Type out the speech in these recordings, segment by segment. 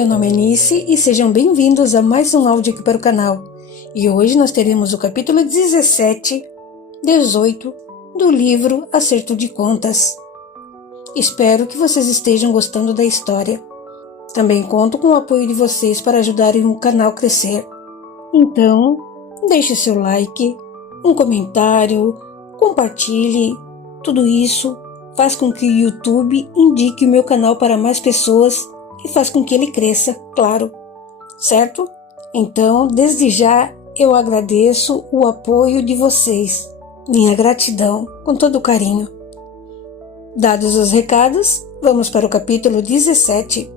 meu nome é Nice e sejam bem-vindos a mais um áudio aqui para o canal. E hoje nós teremos o capítulo 17, 18 do livro Acerto de Contas. Espero que vocês estejam gostando da história. Também conto com o apoio de vocês para ajudarem o canal a crescer. Então, deixe seu like, um comentário, compartilhe. Tudo isso faz com que o YouTube indique o meu canal para mais pessoas e faz com que ele cresça, claro, certo? Então, desde já, eu agradeço o apoio de vocês. Minha gratidão, com todo carinho. Dados os recados, vamos para o capítulo 17.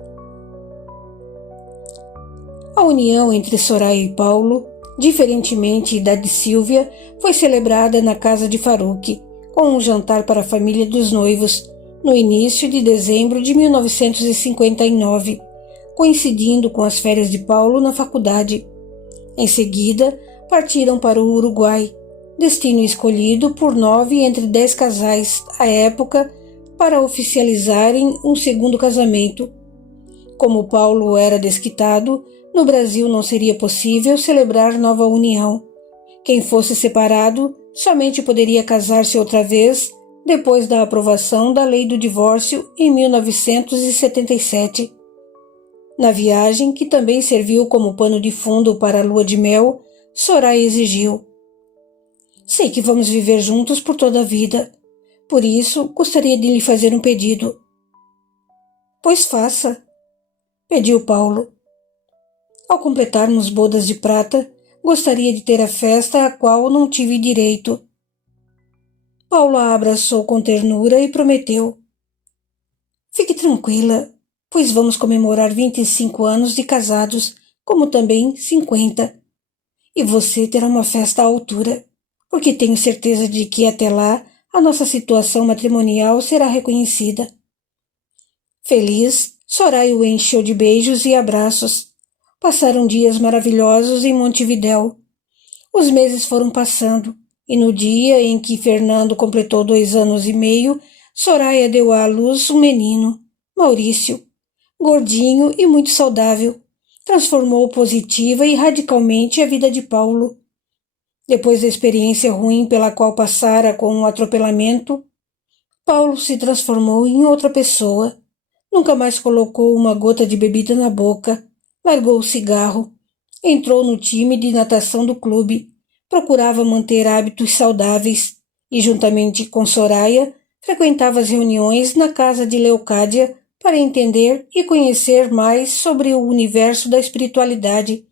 A união entre Soraya e Paulo, diferentemente da de Silvia, foi celebrada na casa de Faruk, com um jantar para a família dos noivos, no início de dezembro de 1959, coincidindo com as férias de Paulo na faculdade. Em seguida, partiram para o Uruguai, destino escolhido por 9 entre 10 casais à época para oficializarem um segundo casamento. Como Paulo era desquitado, no Brasil não seria possível celebrar nova união. Quem fosse separado somente poderia casar-se outra vez depois da aprovação da lei do divórcio em 1977. Na viagem, que também serviu como pano de fundo para a lua de mel, Soraya exigiu: "Sei que vamos viver juntos por toda a vida. Por isso, gostaria de lhe fazer um pedido." "Pois faça", pediu Paulo. "Ao completarmos bodas de prata, gostaria de ter a festa a qual não tive direito." Paulo a abraçou com ternura e prometeu: "Fique tranquila, pois vamos comemorar 25 anos de casados, como também 50. E você terá uma festa à altura, porque tenho certeza de que até lá a nossa situação matrimonial será reconhecida." Feliz, Soraya o encheu de beijos e abraços. Passaram dias maravilhosos em Montevidéu. Os meses foram passando, e no dia em que Fernando completou 2 anos e meio, Soraya deu à luz um menino, Maurício, gordinho e muito saudável. Transformou positiva e radicalmente a vida de Paulo. Depois da experiência ruim pela qual passara com um atropelamento, Paulo se transformou em outra pessoa. Nunca mais colocou uma gota de bebida na boca, largou o cigarro, entrou no time de natação do clube, procurava manter hábitos saudáveis e, juntamente com Soraya, frequentava as reuniões na casa de Leocádia para entender e conhecer mais sobre o universo da espiritualidade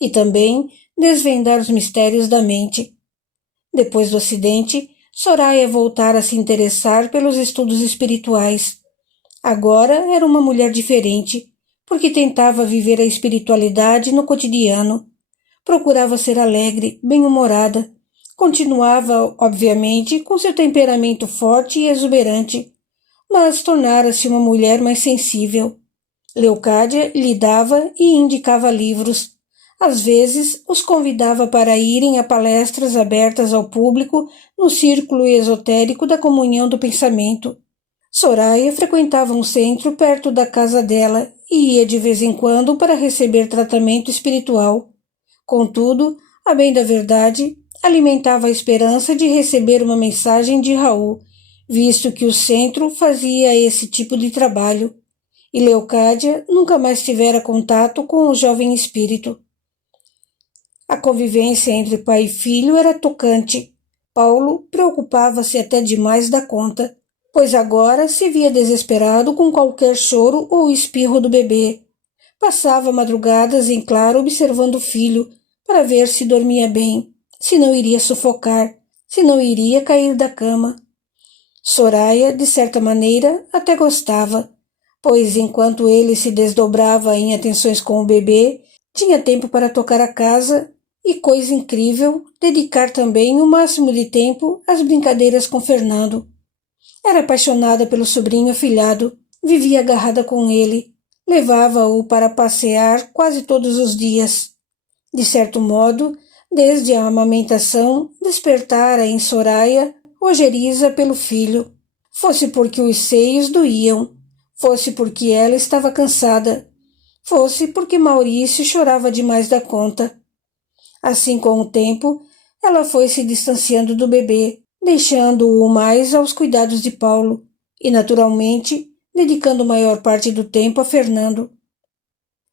e também desvendar os mistérios da mente. Depois do acidente, Soraya voltara a se interessar pelos estudos espirituais. Agora era uma mulher diferente, porque tentava viver a espiritualidade no cotidiano. Procurava ser alegre, bem-humorada. Continuava, obviamente, com seu temperamento forte e exuberante, mas tornara-se uma mulher mais sensível. Leocádia lhe dava e indicava livros. Às vezes, os convidava para irem a palestras abertas ao público no círculo esotérico da comunhão do pensamento. Soraya frequentava um centro perto da casa dela e ia de vez em quando para receber tratamento espiritual. Contudo, a bem da verdade, alimentava a esperança de receber uma mensagem de Raul, visto que o centro fazia esse tipo de trabalho, e Leocádia nunca mais tivera contato com o jovem espírito. A convivência entre pai e filho era tocante. Paulo preocupava-se até demais da conta, pois agora se via desesperado com qualquer choro ou espirro do bebê. Passava madrugadas em claro observando o filho, para ver se dormia bem, se não iria sufocar, se não iria cair da cama. Soraya, de certa maneira, até gostava, pois enquanto ele se desdobrava em atenções com o bebê, tinha tempo para tocar a casa e, coisa incrível, dedicar também o máximo de tempo às brincadeiras com Fernando. Era apaixonada pelo sobrinho afilhado, vivia agarrada com ele, levava-o para passear quase todos os dias. De certo modo, desde a amamentação, despertara em Soraya ojeriza pelo filho. Fosse porque os seios doíam, fosse porque ela estava cansada, fosse porque Maurício chorava demais da conta. Assim, com o tempo, ela foi se distanciando do bebê, deixando-o mais aos cuidados de Paulo e, naturalmente, dedicando maior parte do tempo a Fernando.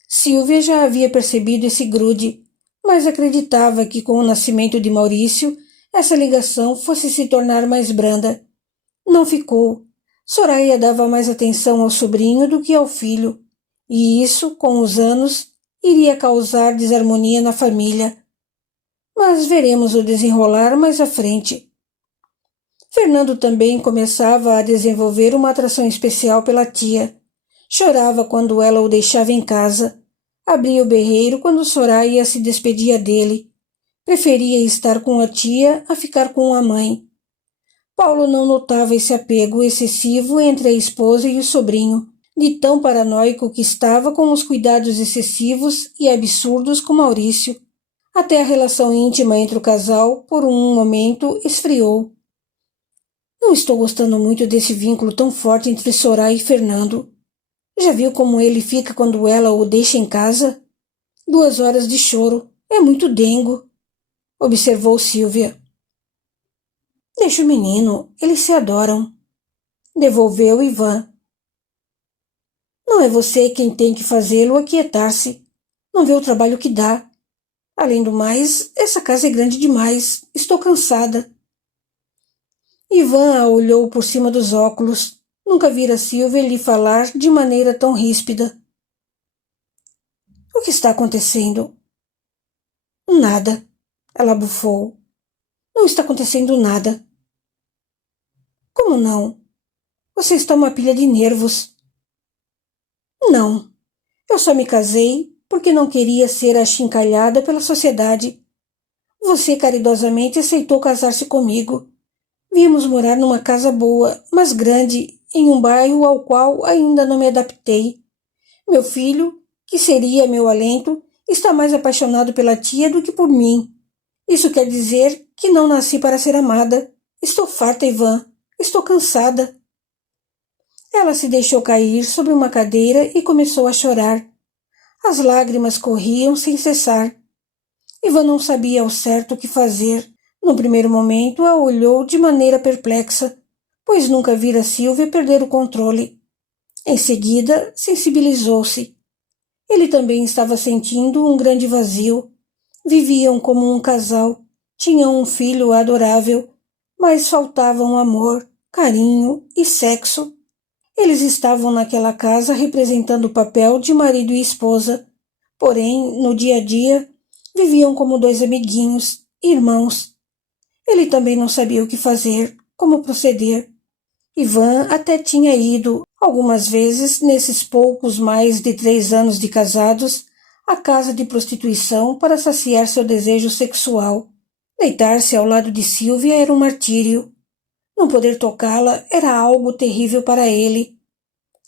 Silvia já havia percebido esse grude, mas acreditava que com o nascimento de Maurício, essa ligação fosse se tornar mais branda. Não ficou. Soraya dava mais atenção ao sobrinho do que ao filho, e isso, com os anos, iria causar desarmonia na família. Mas veremos o desenrolar mais à frente. Fernando também começava a desenvolver uma atração especial pela tia. Chorava quando ela o deixava em casa. Abria o berreiro quando Soraya se despedia dele. Preferia estar com a tia a ficar com a mãe. Paulo não notava esse apego excessivo entre a esposa e o sobrinho, de tão paranoico que estava com os cuidados excessivos e absurdos com Maurício. Até a relação íntima entre o casal, por um momento, esfriou. Não estou gostando muito desse vínculo tão forte entre Soraya e Fernando. Já viu como ele fica quando ela o deixa em casa? 2 horas de choro. É muito dengo, observou Silvia. Deixa o menino, eles se adoram, devolveu Ivan. Não é você quem tem que fazê-lo aquietar-se. Não vê o trabalho que dá. Além do mais, essa casa é grande demais. Estou cansada. Ivan a olhou por cima dos óculos. Nunca vira Silvia lhe falar de maneira tão ríspida. O que está acontecendo? Nada, ela bufou. Não está acontecendo nada. Como não? Você está uma pilha de nervos. Não, eu só me casei porque não queria ser achincalhada pela sociedade. Você caridosamente aceitou casar-se comigo. Viemos morar numa casa boa, mas grande, em um bairro ao qual ainda não me adaptei. Meu filho, que seria meu alento, está mais apaixonado pela tia do que por mim. Isso quer dizer que não nasci para ser amada. Estou farta, Ivan. Estou cansada. Ela se deixou cair sobre uma cadeira e começou a chorar. As lágrimas corriam sem cessar. Ivan não sabia ao certo o que fazer. No primeiro momento a olhou de maneira perplexa, pois nunca vira Silvia perder o controle. Em seguida, sensibilizou-se. Ele também estava sentindo um grande vazio. Viviam como um casal, tinham um filho adorável, mas faltavam amor, carinho e sexo. Eles estavam naquela casa representando o papel de marido e esposa, porém, no dia a dia, viviam como 2 amiguinhos, irmãos. Ele também não sabia o que fazer, como proceder. Ivan até tinha ido, algumas vezes, nesses poucos mais de 3 anos de casados, à casa de prostituição para saciar seu desejo sexual. Deitar-se ao lado de Silvia era um martírio. Não poder tocá-la era algo terrível para ele.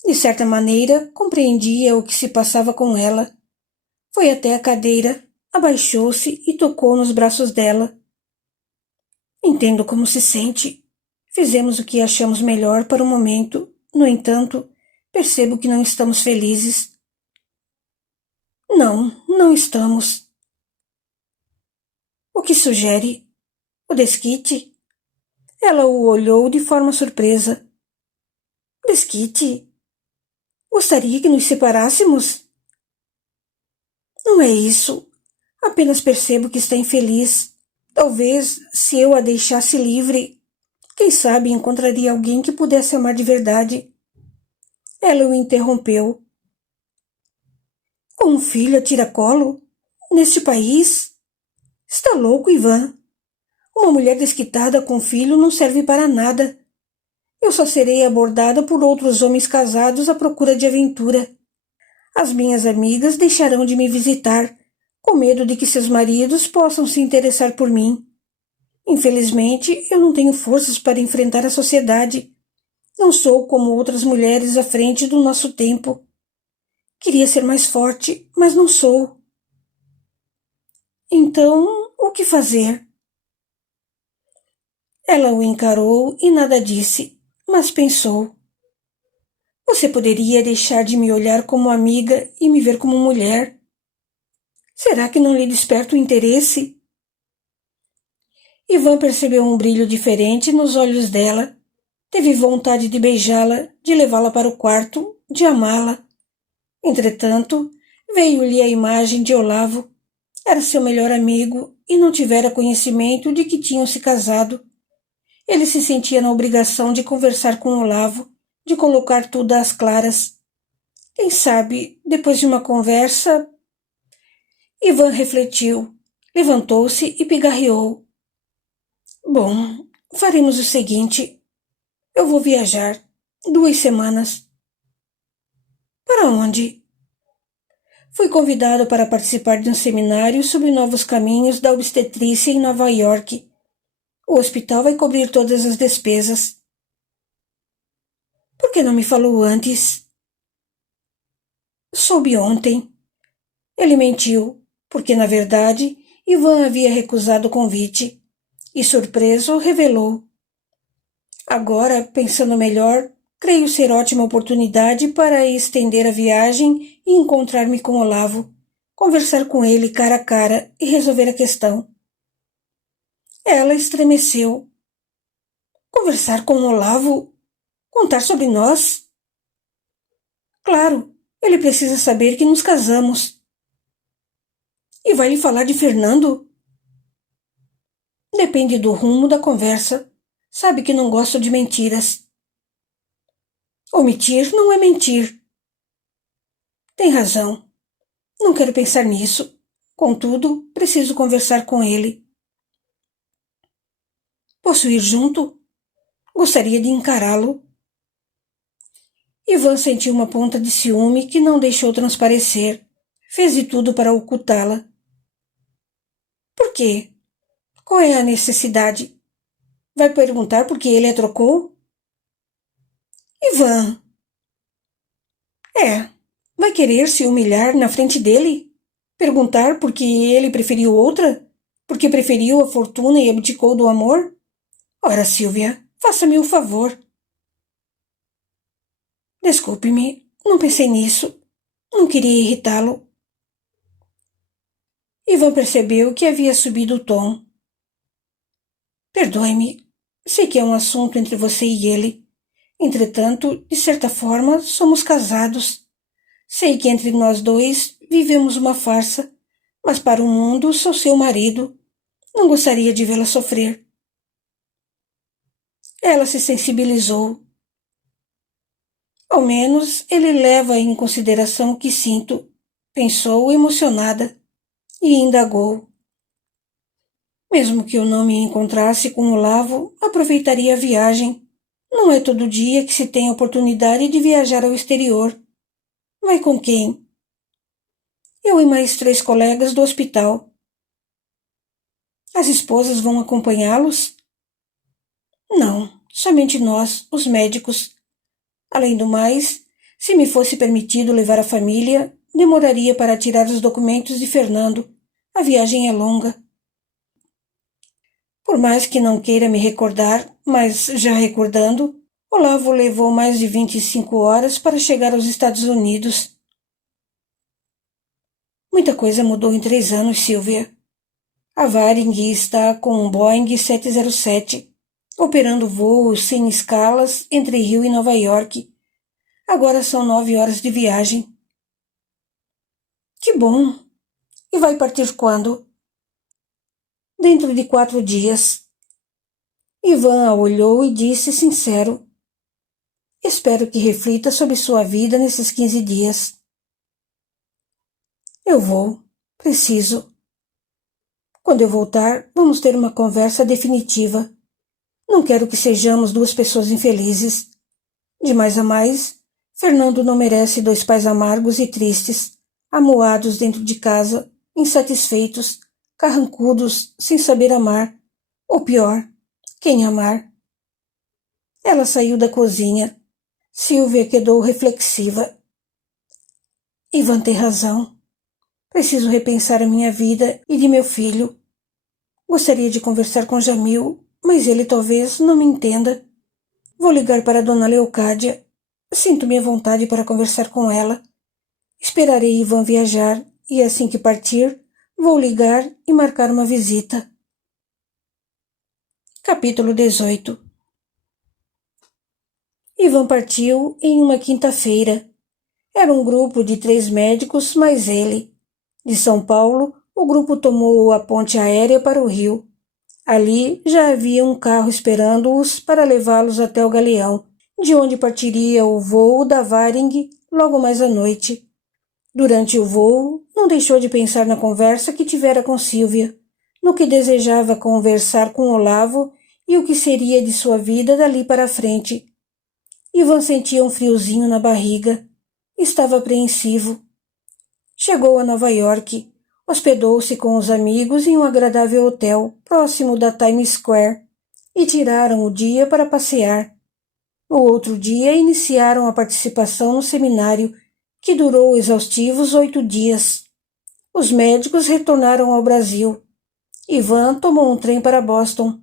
De certa maneira, compreendia o que se passava com ela. Foi até a cadeira, abaixou-se e tocou nos braços dela. Entendo como se sente. Fizemos o que achamos melhor para o momento. No entanto, percebo que não estamos felizes. Não, não estamos. O que sugere? O desquite? Ela o olhou de forma surpresa. Desquite? Gostaria que nos separássemos? Não é isso. Apenas percebo que está infeliz. Talvez, se eu a deixasse livre, quem sabe encontraria alguém que pudesse amar de verdade. Ela o interrompeu. Com um filho a tiracolo? Neste país? Está louco, Ivan. Uma mulher desquitada com filho não serve para nada. Eu só serei abordada por outros homens casados à procura de aventura. As minhas amigas deixarão de me visitar, com medo de que seus maridos possam se interessar por mim. Infelizmente, eu não tenho forças para enfrentar a sociedade. Não sou como outras mulheres à frente do nosso tempo. Queria ser mais forte, mas não sou. Então, o que fazer? Ela o encarou e nada disse, mas pensou. Você poderia deixar de me olhar como amiga e me ver como mulher? Será que não lhe desperta o interesse? Ivan percebeu um brilho diferente nos olhos dela. Teve vontade de beijá-la, de levá-la para o quarto, de amá-la. Entretanto, veio-lhe a imagem de Olavo. Era seu melhor amigo e não tivera conhecimento de que tinham se casado. Ele se sentia na obrigação de conversar com Olavo, de colocar tudo às claras. Quem sabe, depois de uma conversa... Ivan refletiu, levantou-se e pigarreou. Bom, faremos o seguinte. Eu vou viajar 2 semanas. Para onde? Fui convidado para participar de um seminário sobre novos caminhos da obstetrícia em Nova York. O hospital vai cobrir todas as despesas. Por que não me falou antes? Soube ontem. Ele mentiu, porque, na verdade, Ivan havia recusado o convite. E, surpreso, revelou. Agora, pensando melhor, creio ser ótima oportunidade para estender a viagem e encontrar-me com Olavo, conversar com ele cara a cara e resolver a questão. Ela estremeceu. Conversar com Olavo? Contar sobre nós? Claro, ele precisa saber que nos casamos. E vai lhe falar de Fernando? Depende do rumo da conversa. Sabe que não gosto de mentiras. Omitir não é mentir. Tem razão. Não quero pensar nisso. Contudo, preciso conversar com ele. Posso ir junto? Gostaria de encará-lo. Ivan sentiu uma ponta de ciúme que não deixou transparecer. Fez de tudo para ocultá-la. Por quê? Qual é a necessidade? Vai perguntar por que ele a trocou? Ivan. Vai querer se humilhar na frente dele? Perguntar por que ele preferiu outra? Porque preferiu a fortuna e abdicou do amor? Ora, Silvia, faça-me o favor. Desculpe-me, não pensei nisso. Não queria irritá-lo. Ivan percebeu que havia subido o tom. Perdoe-me. Sei que é um assunto entre você e ele. Entretanto, de certa forma, somos casados. Sei que entre nós dois vivemos uma farsa, mas para o mundo sou seu marido. Não gostaria de vê-la sofrer. Ela se sensibilizou. Ao menos ele leva em consideração o que sinto, pensou emocionada, e indagou. Mesmo que eu não me encontrasse com Olavo, aproveitaria a viagem. Não é todo dia que se tem a oportunidade de viajar ao exterior. Vai com quem? Eu e mais 3 colegas do hospital. As esposas vão acompanhá-los? Não, somente nós, os médicos. Além do mais, se me fosse permitido levar a família, demoraria para tirar os documentos de Fernando. A viagem é longa. Por mais que não queira me recordar, mas já recordando, Olavo levou mais de 25 horas para chegar aos Estados Unidos. Muita coisa mudou em 3 anos, Silvia. A Varig está com um Boeing 707, operando voos sem escalas entre Rio e Nova York. Agora são 9 horas de viagem. Que bom! E vai partir quando? Dentro de 4 dias. Ivan a olhou e disse sincero. Espero que reflita sobre sua vida nesses 15 dias. Eu vou. Preciso. Quando eu voltar, vamos ter uma conversa definitiva. Não quero que sejamos 2 pessoas infelizes. De mais a mais, Fernando não merece 2 pais amargos e tristes, amuados dentro de casa, insatisfeitos, carrancudos, sem saber amar. Ou pior, quem amar. Ela saiu da cozinha. Silvia quedou reflexiva. Ivan tem razão. Preciso repensar a minha vida e de meu filho. Gostaria de conversar com Jamil, mas ele talvez não me entenda. Vou ligar para Dona Leocádia. Sinto-me à vontade para conversar com ela. Esperarei Ivan viajar e, assim que partir, vou ligar e marcar uma visita. Capítulo 18. Ivan partiu em uma quinta-feira. Era um grupo de 3 médicos mais ele. De São Paulo, o grupo tomou a ponte aérea para o Rio. Ali já havia um carro esperando-os para levá-los até o Galeão, de onde partiria o voo da Varing logo mais à noite. Durante o voo, não deixou de pensar na conversa que tivera com Sílvia, no que desejava conversar com Olavo e o que seria de sua vida dali para frente. Ivan sentia um friozinho na barriga. Estava apreensivo. Chegou a Nova York. Hospedou-se com os amigos em um agradável hotel próximo da Times Square e tiraram o dia para passear. No outro dia iniciaram a participação no seminário, que durou exaustivos 8 dias. Os médicos retornaram ao Brasil. Ivan tomou um trem para Boston.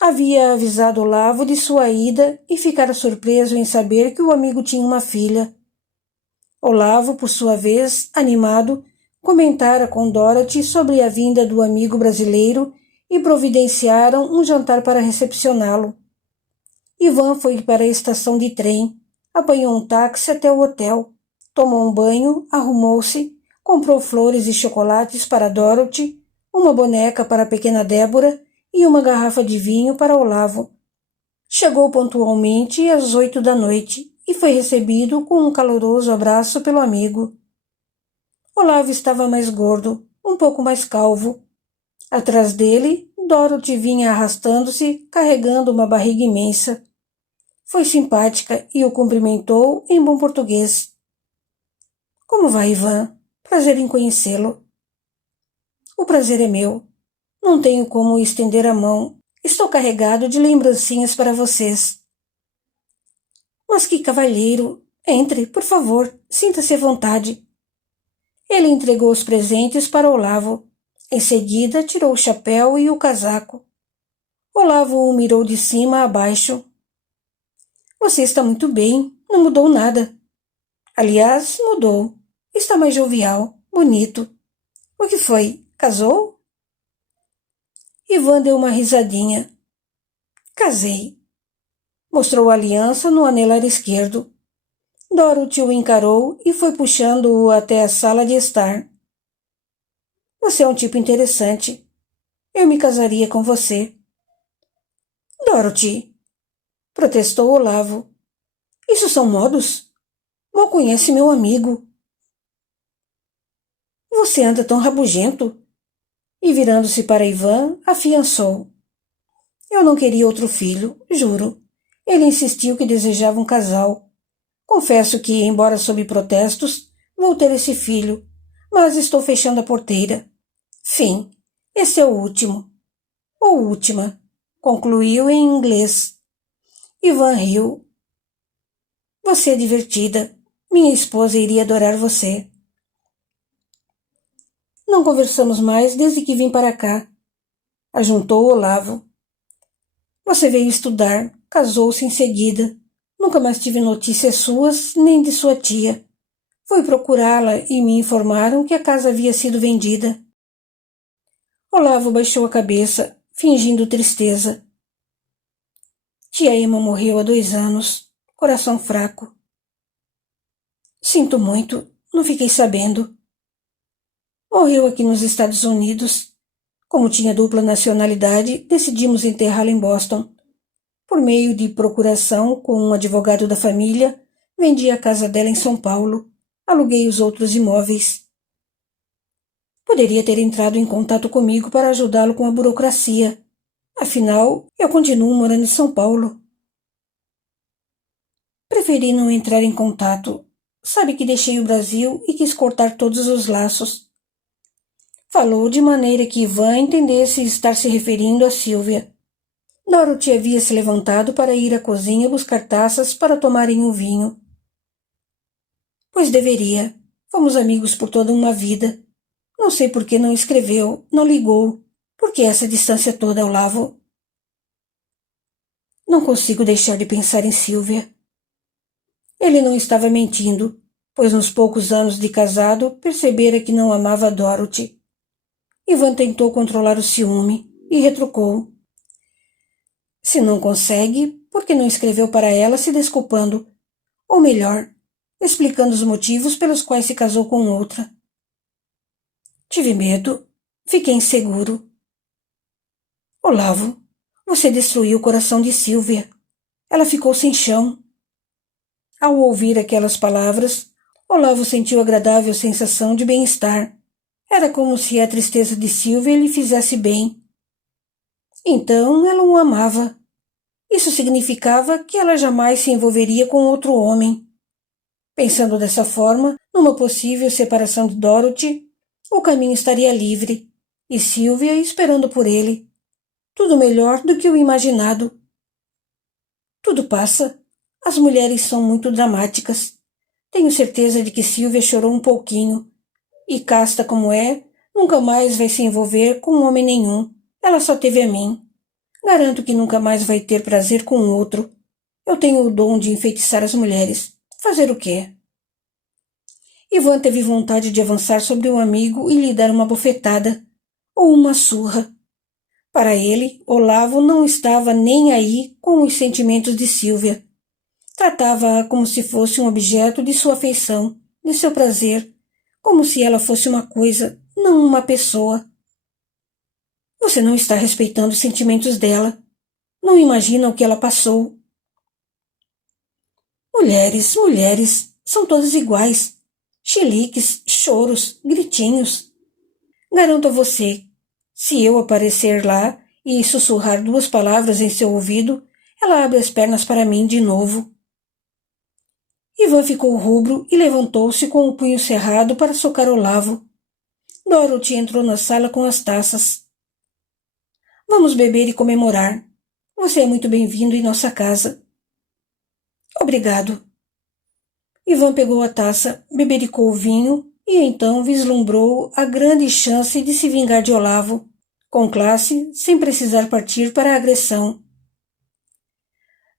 Havia avisado Olavo de sua ida e ficara surpreso em saber que o amigo tinha uma filha. Olavo, por sua vez, animado, comentara com Dorothy sobre a vinda do amigo brasileiro e providenciaram um jantar para recepcioná-lo. Ivan foi para a estação de trem, apanhou um táxi até o hotel, tomou um banho, arrumou-se, comprou flores e chocolates para Dorothy, uma boneca para a pequena Débora e uma garrafa de vinho para Olavo. Chegou pontualmente às 8 da noite e foi recebido com um caloroso abraço pelo amigo. Olavo estava mais gordo, um pouco mais calvo. Atrás dele, Dorothy vinha arrastando-se, carregando uma barriga imensa. Foi simpática e o cumprimentou em bom português. — Como vai, Ivan? Prazer em conhecê-lo. — O prazer é meu. Não tenho como estender a mão. Estou carregado de lembrancinhas para vocês. — Mas que cavalheiro! Entre, por favor, sinta-se à vontade. Ele entregou os presentes para Olavo. Em seguida, tirou o chapéu e o casaco. Olavo o mirou de cima a baixo. — Você está muito bem, não mudou nada. Aliás, mudou. Está mais jovial, bonito. O que foi? Casou? Ivan deu uma risadinha. Casei. Mostrou a aliança no anelar esquerdo. Dorothy o encarou e foi puxando-o até a sala de estar. Você é um tipo interessante. Eu me casaria com você. Dorothy, protestou Olavo. Isso são modos? Mal conhece meu amigo. Você anda tão rabugento. E virando-se para Ivan, afiançou. Eu não queria outro filho, juro. Ele insistiu que desejava um casal. Confesso que, embora sob protestos, vou ter esse filho, mas estou fechando a porteira. Fim. Esse é o último. Ou última, concluiu em inglês. Ivan riu. Você é divertida. Minha esposa iria adorar você. Não conversamos mais desde que vim para cá. Ajuntou Olavo. Você veio estudar, casou-se em seguida. Nunca mais tive notícias suas, nem de sua tia. Fui procurá-la e me informaram que a casa havia sido vendida. Olavo baixou a cabeça, fingindo tristeza. Tia Emma morreu há 2 anos, coração fraco. Sinto muito, não fiquei sabendo. Morreu aqui nos Estados Unidos. Como tinha dupla nacionalidade, decidimos enterrá-la em Boston. Por meio de procuração com um advogado da família, vendi a casa dela em São Paulo. Aluguei os outros imóveis. Poderia ter entrado em contato comigo para ajudá-lo com a burocracia. Afinal, eu continuo morando em São Paulo. Preferi não entrar em contato. Sabe que deixei o Brasil e quis cortar todos os laços. Falou de maneira que Ivan entendesse estar se referindo a Sílvia. Dorothy havia se levantado para ir à cozinha buscar taças para tomarem o vinho. Pois deveria. Fomos amigos por toda uma vida. Não sei por que não escreveu, não ligou. Por que essa distância toda, Olavo? Não consigo deixar de pensar em Sílvia. Ele não estava mentindo, pois nos poucos anos de casado percebera que não amava Dorothy. Ivan tentou controlar o ciúme e retrucou. Se não consegue, por que não escreveu para ela se desculpando? Ou melhor, explicando os motivos pelos quais se casou com outra. Tive medo. Fiquei inseguro. Olavo, você destruiu o coração de Sílvia. Ela ficou sem chão. Ao ouvir aquelas palavras, Olavo sentiu agradável sensação de bem-estar. Era como se a tristeza de Sílvia lhe fizesse bem. Então ela o amava. Isso significava que ela jamais se envolveria com outro homem. Pensando dessa forma, numa possível separação de Dorothy, o caminho estaria livre, e Sílvia esperando por ele. Tudo melhor do que o imaginado. Tudo passa. As mulheres são muito dramáticas. Tenho certeza de que Sílvia chorou um pouquinho. E casta como é, nunca mais vai se envolver com homem nenhum. Ela só teve a mim. Garanto que nunca mais vai ter prazer com outro. Eu tenho o dom de enfeitiçar as mulheres. Fazer o quê? Ivan teve vontade de avançar sobre o amigo e lhe dar uma bofetada, ou uma surra. Para ele, Olavo não estava nem aí com os sentimentos de Sílvia. Tratava-a como se fosse um objeto de sua afeição, de seu prazer, como se ela fosse uma coisa, não uma pessoa. Você não está respeitando os sentimentos dela. Não imagina o que ela passou. Mulheres, são todas iguais. Chiliques, choros, gritinhos. Garanto a você, se eu aparecer lá e sussurrar 2 palavras em seu ouvido, ela abre as pernas para mim de novo. Ivan ficou rubro e levantou-se com o punho cerrado para socar Olavo. Dorothy entrou na sala com as taças. Vamos beber e comemorar. Você é muito bem-vindo em nossa casa. Obrigado. Ivan pegou a taça, bebericou o vinho e então vislumbrou a grande chance de se vingar de Olavo, com classe, sem precisar partir para a agressão.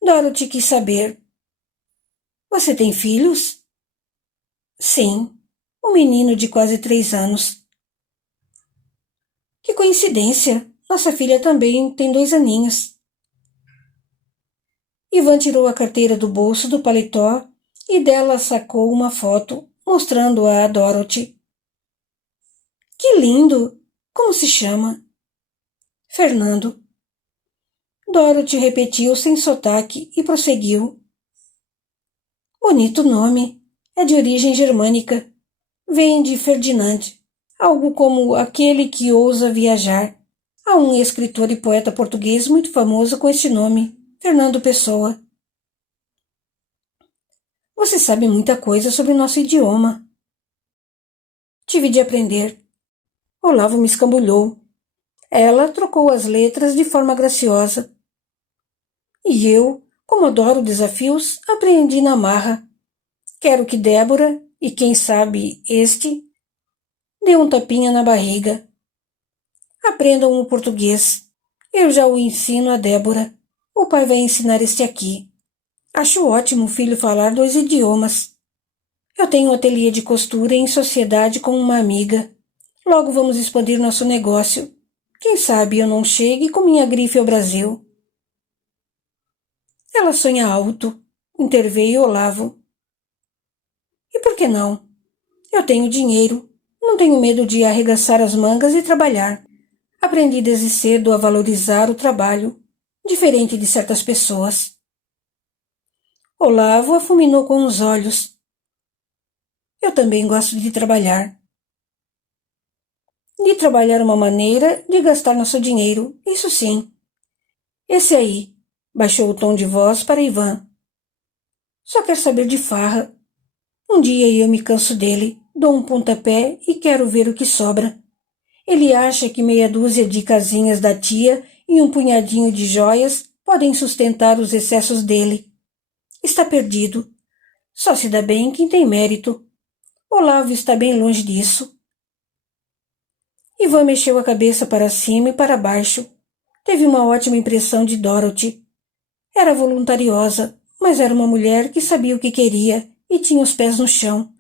Dorothy quis saber. Você tem filhos? Sim, um menino de quase 3 anos. Que coincidência! Nossa filha também tem 2 aninhos. Ivan tirou a carteira do bolso do paletó e dela sacou uma foto, mostrando-a a Dorothy. Que lindo! Como se chama? Fernando. Dorothy repetiu sem sotaque e prosseguiu. Bonito nome. É de origem germânica. Vem de Ferdinand. Algo como aquele que ousa viajar. Há um escritor e poeta português muito famoso com este nome, Fernando Pessoa. Você sabe muita coisa sobre nosso idioma. Tive de aprender. Olavo me escambulhou. Ela trocou as letras de forma graciosa. E eu, como adoro desafios, apreendi na marra. Quero que Débora, e quem sabe este, dê um tapinha na barriga. Aprendam o português. Eu já o ensino a Débora. O pai vai ensinar este aqui. Acho ótimo o filho falar 2 idiomas. Eu tenho um ateliê de costura em sociedade com uma amiga. Logo vamos expandir nosso negócio. Quem sabe eu não chegue com minha grife ao Brasil. Ela sonha alto, interveio Olavo. E por que não? Eu tenho dinheiro. Não tenho medo de arregaçar as mangas e trabalhar. Aprendi desde cedo a valorizar o trabalho, diferente de certas pessoas. Olavo afuminou com os olhos. Eu também gosto de trabalhar. De trabalhar uma maneira de gastar nosso dinheiro, isso sim. Esse aí, baixou o tom de voz para Ivan. Só quer saber de farra. Um dia eu me canso dele, dou um pontapé e quero ver o que sobra. Ele acha que meia dúzia de casinhas da tia e um punhadinho de joias podem sustentar os excessos dele. Está perdido. Só se dá bem quem tem mérito. Olavo está bem longe disso. Ivan mexeu a cabeça para cima e para baixo. Teve uma ótima impressão de Dorothy. Era voluntariosa, mas era uma mulher que sabia o que queria e tinha os pés no chão.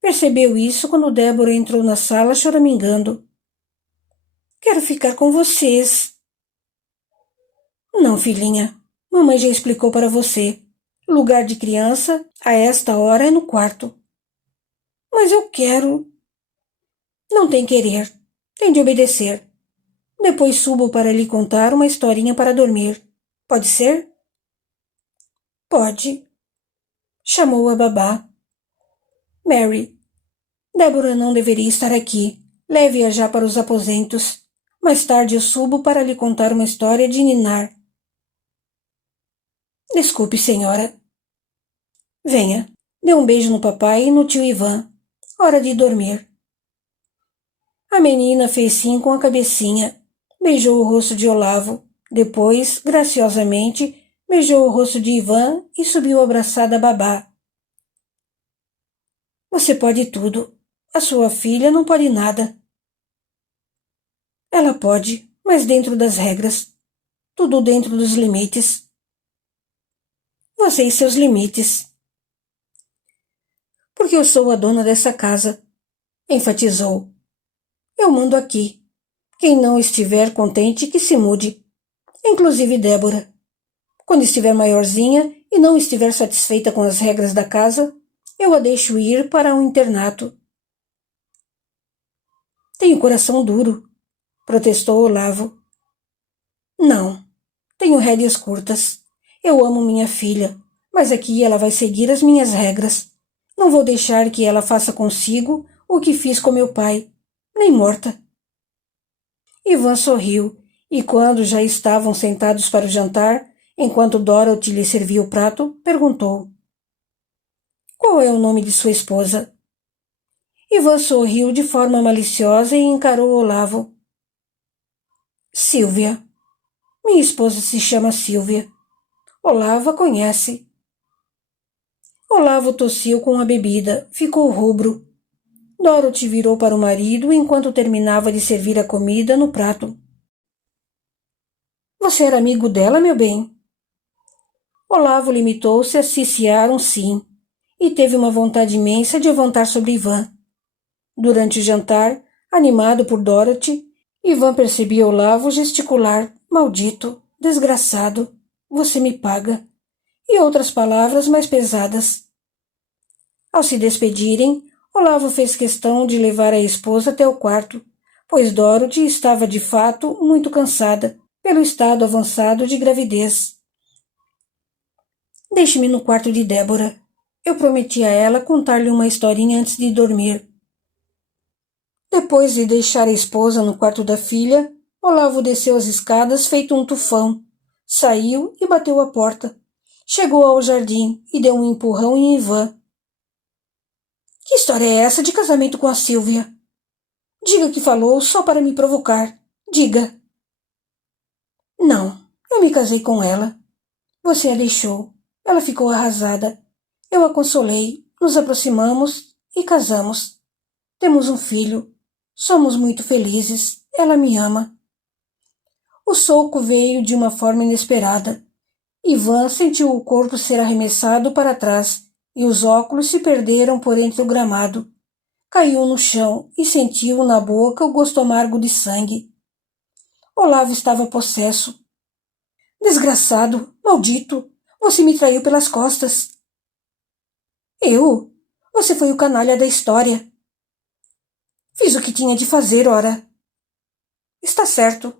Percebeu isso quando Débora entrou na sala choramingando. Quero ficar com vocês. Não, filhinha. Mamãe já explicou para você. Lugar de criança, a esta hora, é no quarto. Mas eu quero. Não tem querer. Tem de obedecer. Depois subo para lhe contar uma historinha para dormir. Pode ser? Pode. Chamou a babá. Mary, Débora não deveria estar aqui. Leve-a já para os aposentos. Mais tarde eu subo para lhe contar uma história de ninar. Desculpe, senhora. Venha. Dê um beijo no papai e no tio Ivan. Hora de dormir. A menina fez sim com a cabecinha. Beijou o rosto de Olavo. Depois, graciosamente, beijou o rosto de Ivan e subiu abraçada a babá. Você pode tudo. A sua filha não pode nada. Ela pode, mas dentro das regras. Tudo dentro dos limites. Você e seus limites. Porque eu sou a dona dessa casa, enfatizou. Eu mando aqui. Quem não estiver contente que se mude. Inclusive Débora. Quando estiver maiorzinha e não estiver satisfeita com as regras da casa, eu a deixo ir para um internato. Tenho coração duro, protestou Olavo. Não, tenho rédeas curtas. Eu amo minha filha, mas aqui ela vai seguir as minhas regras. Não vou deixar que ela faça consigo o que fiz com meu pai, nem morta. Ivan sorriu, e quando já estavam sentados para o jantar, enquanto Dorothy lhe servia o prato, perguntou. Qual é o nome de sua esposa? Ivan sorriu de forma maliciosa e encarou Olavo. Sílvia. Minha esposa se chama Sílvia. Olavo a conhece. Olavo tossiu com a bebida, ficou rubro. Dorothy virou para o marido enquanto terminava de servir a comida no prato. Você era amigo dela, meu bem? Olavo limitou-se a ciciar um sim, e teve uma vontade imensa de avançar sobre Ivan. Durante o jantar, animado por Dorothy, Ivan percebia Olavo gesticular, maldito, desgraçado, você me paga, e outras palavras mais pesadas. Ao se despedirem, Olavo fez questão de levar a esposa até o quarto, pois Dorothy estava de fato muito cansada pelo estado avançado de gravidez. Deixe-me no quarto de Débora. Eu prometi a ela contar-lhe uma historinha antes de dormir. Depois de deixar a esposa no quarto da filha, Olavo desceu as escadas feito um tufão. Saiu e bateu a porta. Chegou ao jardim e deu um empurrão em Ivan. Que história é essa de casamento com a Sílvia? Diga que falou só para me provocar. Diga. Não, eu me casei com ela. Você a deixou. Ela ficou arrasada. Eu a consolei, nos aproximamos e casamos. Temos um filho. Somos muito felizes. Ela me ama. O soco veio de uma forma inesperada. Ivan sentiu o corpo ser arremessado para trás e os óculos se perderam por entre o gramado. Caiu no chão e sentiu na boca o gosto amargo de sangue. Olavo estava possesso. Desgraçado, maldito, você me traiu pelas costas. Eu? Você foi o canalha da história. Fiz o que tinha de fazer, ora. Está certo.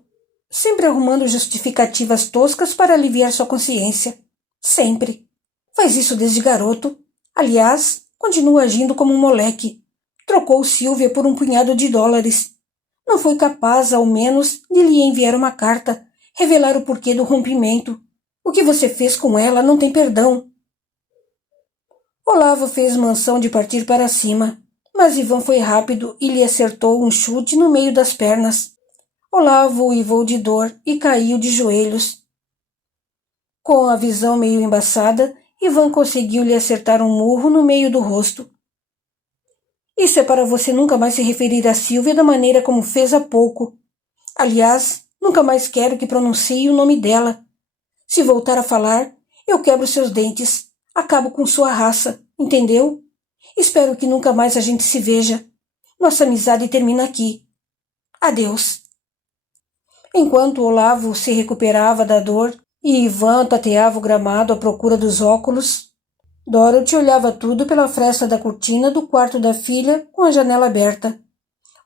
Sempre arrumando justificativas toscas para aliviar sua consciência. Sempre. Faz isso desde garoto. Aliás, continua agindo como um moleque. Trocou Sílvia por um punhado de dólares. Não foi capaz, ao menos, de lhe enviar uma carta, revelar o porquê do rompimento. O que você fez com ela não tem perdão. Olavo fez menção de partir para cima, mas Ivan foi rápido e lhe acertou um chute no meio das pernas. Olavo uivou de dor e caiu de joelhos. Com a visão meio embaçada, Ivan conseguiu lhe acertar um murro no meio do rosto. Isso é para você nunca mais se referir a Sílvia da maneira como fez há pouco. Aliás, nunca mais quero que pronuncie o nome dela. Se voltar a falar, Eu quebro seus dentes, acabo com sua raça, entendeu? Espero que nunca mais a gente se veja. Nossa amizade termina aqui. Adeus. Enquanto Olavo se recuperava da dor e Ivan tateava o gramado à procura dos óculos, Dorothy olhava tudo pela fresta da cortina do quarto da filha com a janela aberta.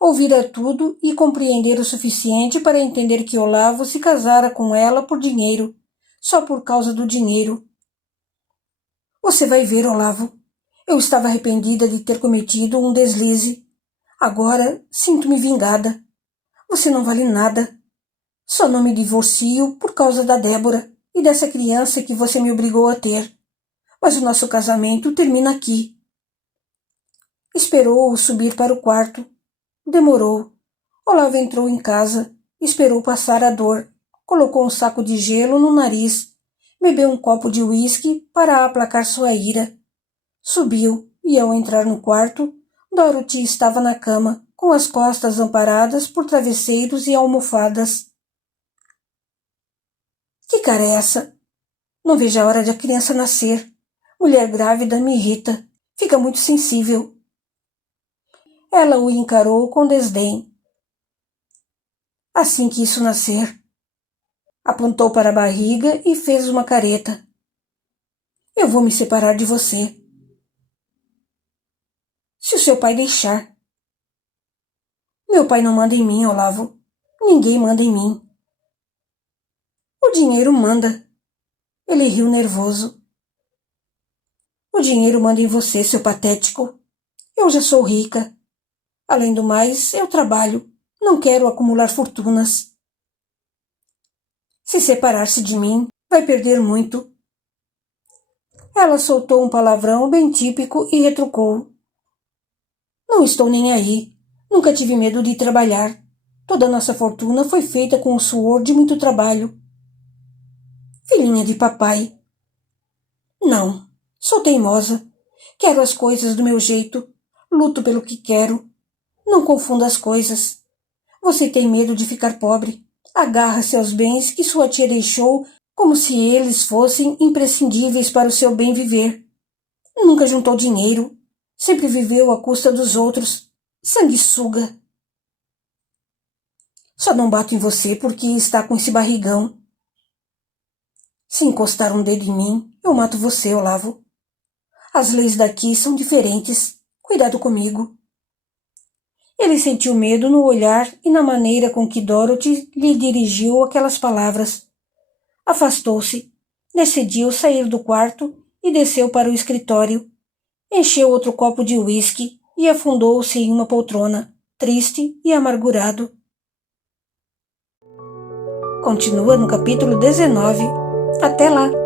Ouvira tudo e compreender o suficiente para entender que Olavo se casara com ela por dinheiro, só por causa do dinheiro. Você vai ver, Olavo. Eu estava arrependida de ter cometido um deslize. Agora sinto-me vingada. Você não vale nada. Só não me divorcio por causa da Débora e dessa criança que você me obrigou a ter. Mas o nosso casamento termina aqui. Esperou-o subir para o quarto. Demorou. Olavo entrou em casa, esperou passar a dor, colocou um saco de gelo no nariz, bebeu um copo de uísque para aplacar sua ira. Subiu e, ao entrar no quarto, Dorothy estava na cama, com as costas amparadas por travesseiros e almofadas. Que cara é essa? Não vejo a hora de a criança nascer. Mulher grávida me irrita. Fica muito sensível. Ela o encarou com desdém. Assim que isso nascer. Apontou para a barriga e fez uma careta. Eu vou me separar de você. Se o seu pai deixar. Meu pai não manda em mim, Olavo. Ninguém manda em mim. O dinheiro manda. Ele riu nervoso. O dinheiro manda em você, seu patético. Eu já sou rica. Além do mais, eu trabalho. Não quero acumular fortunas. Se separar-se de mim, vai perder muito. Ela soltou um palavrão bem típico e retrucou. Não estou nem aí. Nunca tive medo de trabalhar. Toda nossa fortuna foi feita com o suor de muito trabalho. Filhinha de papai. Não, sou teimosa. Quero as coisas do meu jeito. Luto pelo que quero. Não confunda as coisas. Você tem medo de ficar pobre. Agarra-se aos bens que sua tia deixou como se eles fossem imprescindíveis para o seu bem viver. Nunca juntou dinheiro. Sempre viveu à custa dos outros. Sanguessuga. Só não bato em você porque está com esse barrigão. Se encostar um dedo em mim, eu mato você, Olavo. As leis daqui são diferentes. Cuidado comigo. Ele sentiu medo no olhar e na maneira com que Dorothy lhe dirigiu aquelas palavras. Afastou-se, decidiu sair do quarto e desceu para o escritório. Encheu outro copo de uísque e afundou-se em uma poltrona, triste e amargurado. Continua no capítulo 19. Até lá!